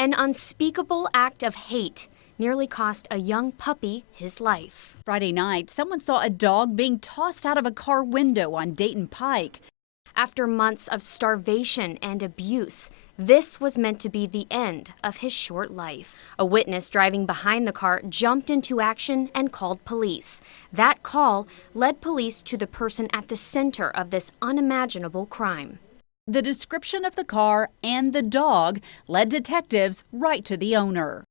An unspeakable act of hate nearly cost a young puppy his life. Friday night, someone saw a dog being tossed out of a car window on Dayton Pike. After months of starvation and abuse, this was meant to be the end of his short life. A witness driving behind the car jumped into action and called police. That call led police to the person at the center of this unimaginable crime. The description of the car and the dog led detectives right to the owner.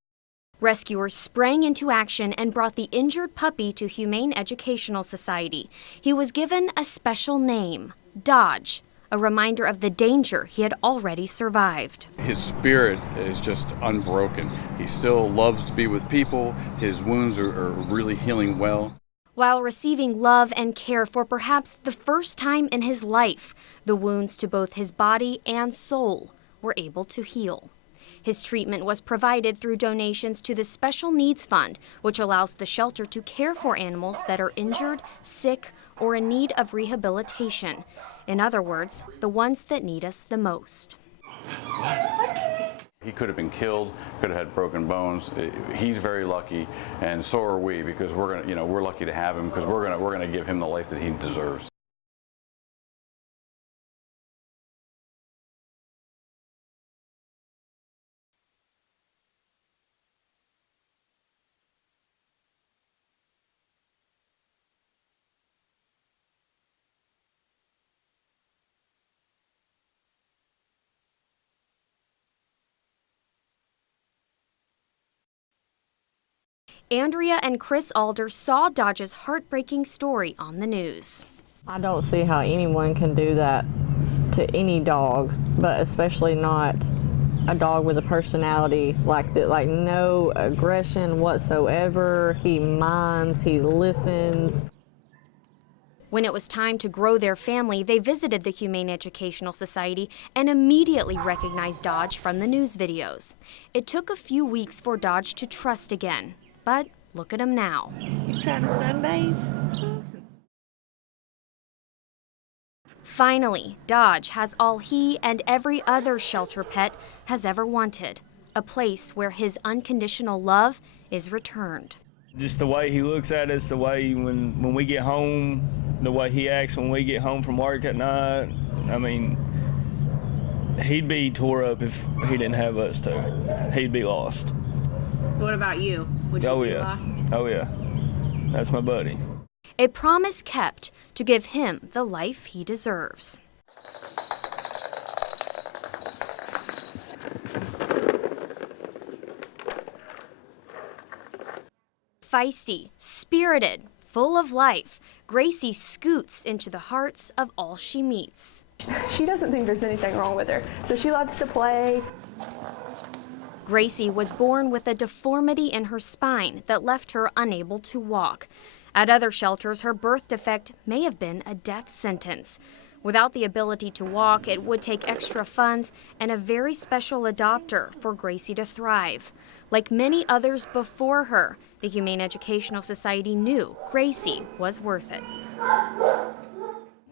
Rescuers sprang into action and brought the injured puppy to Humane Educational Society. He was given a special name, Dodge, a reminder of the danger he had already survived. His spirit is just unbroken. He still loves to be with people. His wounds are really healing well. While receiving love and care for perhaps the first time in his life, the wounds to both his body and soul were able to heal. His treatment was provided through donations to the Special Needs Fund, which allows the shelter to care for animals that are injured, sick, or in need of rehabilitation. In other words, the ones that need us the most. He could have been killed, could have had broken bones. He's very lucky, and so are we, because we're lucky to have him, because we're gonna give him the life that he deserves. Andrea and Chris Alder saw Dodge's heartbreaking story on the news. I don't see how anyone can do that to any dog, but especially not a dog with a personality like that, like no aggression whatsoever. He minds, he listens. When it was time to grow their family, they visited the Humane Educational Society and immediately recognized Dodge from the news videos. It took a few weeks for Dodge to trust again, but look at him now. You trying to sunbathe? Finally, Dodge has all he and every other shelter pet has ever wanted, a place where his unconditional love is returned. Just the way he looks at us, the way when we get home, the way he acts when we get home from work at night. I mean, he'd be tore up if he didn't have us too. He'd be lost. What about you? Would you be lost? Oh yeah, that's my buddy. A promise kept to give him the life he deserves. Feisty, spirited, full of life, Gracie scoots into the hearts of all she meets. She doesn't think there's anything wrong with her, so she loves to play. Gracie was born with a deformity in her spine that left her unable to walk. At other shelters, her birth defect may have been a death sentence. Without the ability to walk, it would take extra funds and a very special adopter for Gracie to thrive. Like many others before her, the Humane Educational Society knew Gracie was worth it.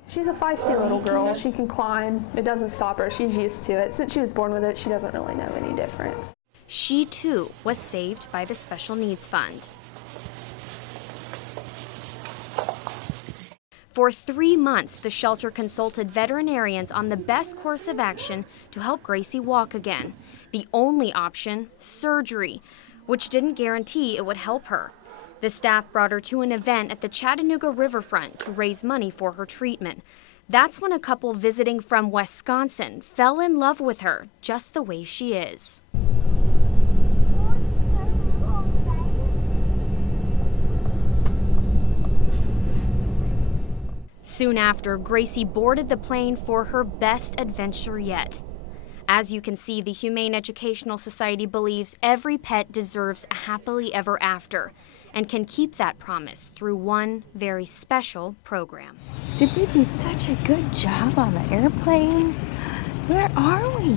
She's a feisty little girl. She can climb. It doesn't stop her. She's used to it. Since she was born with it, she doesn't really know any difference. She, too, was saved by the Special Needs Fund. For 3 months, the shelter consulted veterinarians on the best course of action to help Gracie walk again. The only option, surgery, which didn't guarantee it would help her. The staff brought her to an event at the Chattanooga riverfront to raise money for her treatment. That's when a couple visiting from Wisconsin fell in love with her just the way she is. Soon after, Gracie boarded the plane for her best adventure yet. As you can see, the Humane Educational Society believes every pet deserves a happily ever after and can keep that promise through one very special program. Did we do such a good job on the airplane? Where are we?